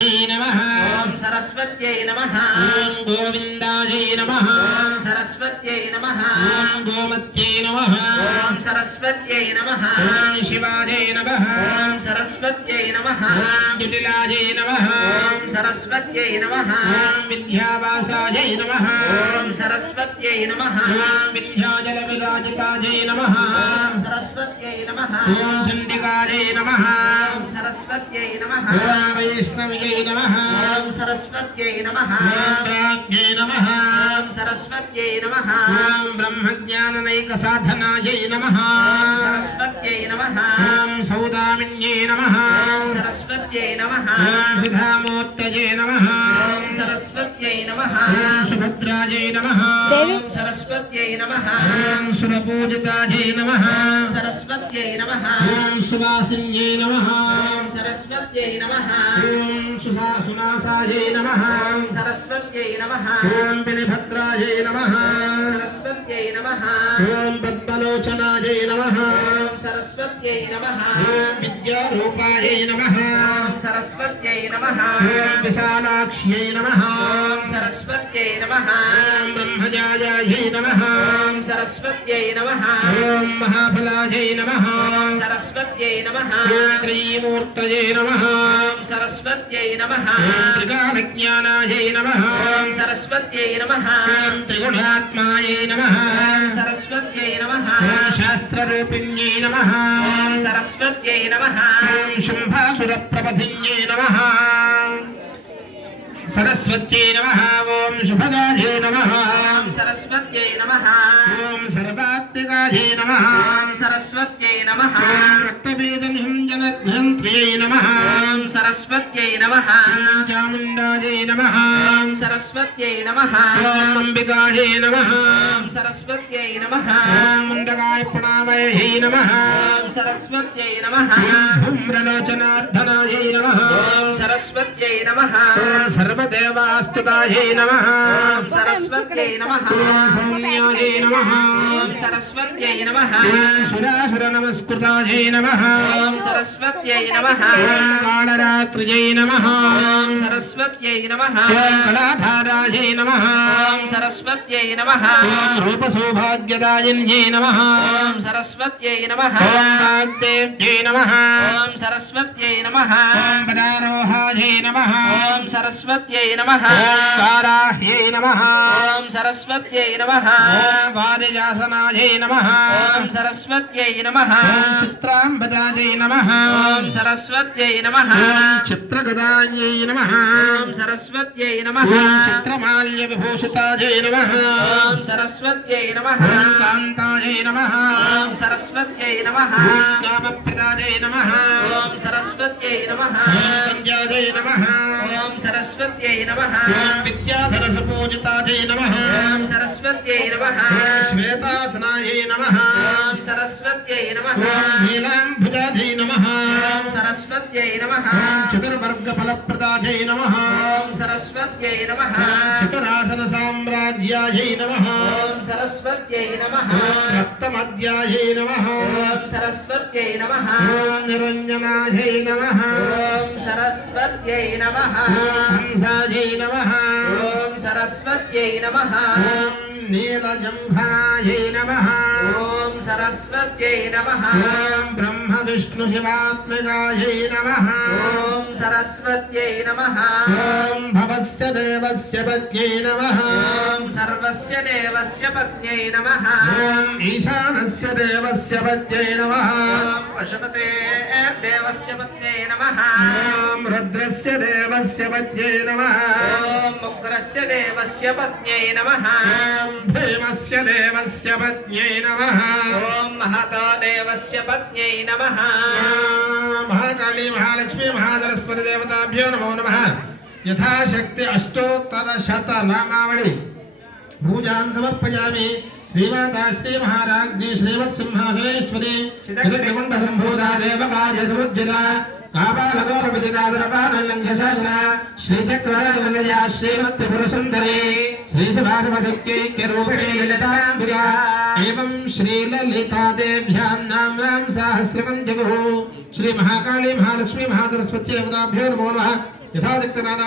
नमः ओम सरस्वत्यै नमः ओम गोविन्दायै नमः ओम सरस्वत्यै नमः ओम गोमत्यै नमः ओम सरस्वत्यै नमः ओम शिवायै नमः ओम सरस्वत्यै नमः ओम जटिलायै नमः ओम सरस्वत्यै नमः ओम विद्यावासायै नमः ओम सरस्वत्यै नमः ओम विन्ध्याचलविराजितायै नमः ओम सरस्वत्यै नमः ओम चण्डिकायै नमः ओम सरस्वत्यै नमः ओम वैष्णव्यै नमः ओम सरस्वत्यै नमः ओम प्राज्ञै नमः ओम सरस्वत्यै नमः ओम ब्रह्मज्ञाननैकसाधनायै नमः सरस्वत्यै नमः ओम सौदामिन्यै नमः ओम सरस्वत्यै नमः ओम सुधामूर्तये नमः ओम सरस्वत्यै नमः ओम सुभद्रायै नमः ओम सरस्वत्यै नमः ओम सुरपूजितायै नमः सरस्वत्यै नमः ओम सुवासिन्यै नमः ओम सरस्वत्यै नमः ओम सुनासायै नमः ओम सरस्वत्यै नमः ओम बिलिभद्रायै नमः सरस्वत्यै नमः ओम पद्मलोचनायै नमः ओम सरस्वत्यै नमः ओम विद्यारूपायै नमः ओम सरस्वत्यै नमः ओम विशालाक्ष्यै नमः ओम सरस्वत्यै नमः ओम ब्रह्मजायायै नमः ओम सरस्वत्यै नमः ओम महाफलायै नमः ओम सरस्वत्यै नमः ओम त्रिमूर्तये नमः ओम सरस्वत्यै नमः ओम त्रिकालज्ञानायै नमः ओम सरस्वत्यै नमः ओम त्रिगुणात्मायै नमः ओम सरस्वत्यै नमः ओम शास्त्ररूपिण्यै नमः ओम सरस्वत्यै नमः ओम शुम्भासुरप्रपथिन्यै नमः सरस्वत्यै नमः ओम शुभदायै नमः ओम सरस्वत्यै नमः ओम सर्वात्मिकायै नमः ओम सरस्वत्यै नमः ओम रक्तबीजनिहञ्जनघ्नन्त्र्यै नमः ओम सरस्वत्यै नमः ओम चामुण्डायै नमः ओम सरस्वत्यै नमः ओम अम्बिकायै नमः ओम सरस्वत्यै नमः ओम मुण्डकाय प्रणामयै नमः ओम सरस्वत्यै नमः ओम धूम्रलोचनार्धनायै नमः ओम सरस्वत्यै नमः ओम सर्वदेवास्तुतायै नमः ओम सरस्वत्यै नमः ओम सौम्यायै नमः ओम सरस्वत्यै नमः ओम सुरासुरनमस्कृतायै नमः ओम सरस्वत्यै नमः ओम कालरात्र्यै नमः ओम सरस्वत्यै नमः ओम कलाधारायै नमः ओम सरस्वत्यै नमः ओम रूपसौभाग्यदायिन्यै नमः ओम सरस्वत्यै नमः ओम वाग्देव्यै नमः ओम सरस्वत्यै नमः ओम पदारोहायै नमः ओम सरस्वत्यै नमः ओम वाराह्यै नमः ओम सरस्वत्यै नमः ओम वारिजासनायै नमः ओम सरस्वत्यै नमः ओम चित्राम्बदायै नमः ओम सरस्वत्यै नमः ओम चित्रगदायै नमः ओम सरस्वत्यै नमः ओम चित्रमाल्यविभूषितायै नमः ओम सरस्वत्यै नमः ओम कान्तायै नमः ओम सरस्वत्यै नमः ओम कामप्रदायै नमः ओम सरस्वत्यै नमः ओम कञ्जायै नमः ओम सरस्वत्यै नमः ओम विद्याधरसुपूजितायै नमः ओम सरस्वत्यै नमः ओम श्वेतासनायै नमः ओम सरस्वत्यै नमः ओम नीलाम्बुजायै नमः ओम सरस्वत्यै नमः ओम चतुर्वर्गफलप्रदायै नमः ओम सरस्वत्यै नमः ओम चतुरासनसाम्राज्यायै नमः ओम सरस्वत्यै नमः ओम रक्तमद्यायै नमः ओम सरस्वत्यै नमः ओम निरञ्जनायै नमः ओम सरस्वत्यै नमः ओम हंसायै नमः ओम सरस्वत्यै नमः ओम नीलजम्भनायै नमः ओम सरस्वत्यै नमः ओम ब्रह्मविष्णुशिवात्मकायै नमः ओम सरस्वत्यै नमः ओम भवस्य देवस्य पत्न्यै नमः ओम सर्वस्य देवस्य पत्न्यै नमः ओम ईशानस्य देवस्य पत्न्यै नमः ओम पशुपते देवस्य पत्न्यै नमः ओम रुद्रस्य देवस्य पत्न्यै नमः ओम उग्रस्य देवस्य पत्न्यै नमः ओम भीमस्य देवस्य पत्न्यै नमः ओम महतो देवस्य पत्न्यै नमः ओम महाकाली महालक्ष्मी महासरस्वती देवताभ्यो नमो नमः यथाशक्ति अष्टोत्तरशतनामावळि पूजां समर्पयामि श्रीमाता श्री महाराज्ञी श्रीमत्सिंहासनेश्वरी श्रीकुण्डसम्भूता देवकार्य समुज्जिता कापालगोरपतिकादरपानलङ्घशासना श्रीचक्रराजनया श्रीमत्त्रिपुरसुन्दरी श्रीशिवासवशक्तिरूपिणी ललिताम्बिका एवं श्रीललितादेव्यां नाम्नां सहस्रकं जगुः श्री महाकाली महालक्ष्मी महासरस्वती देवताभ्यो नमो नमः। యథాశక్తి నానా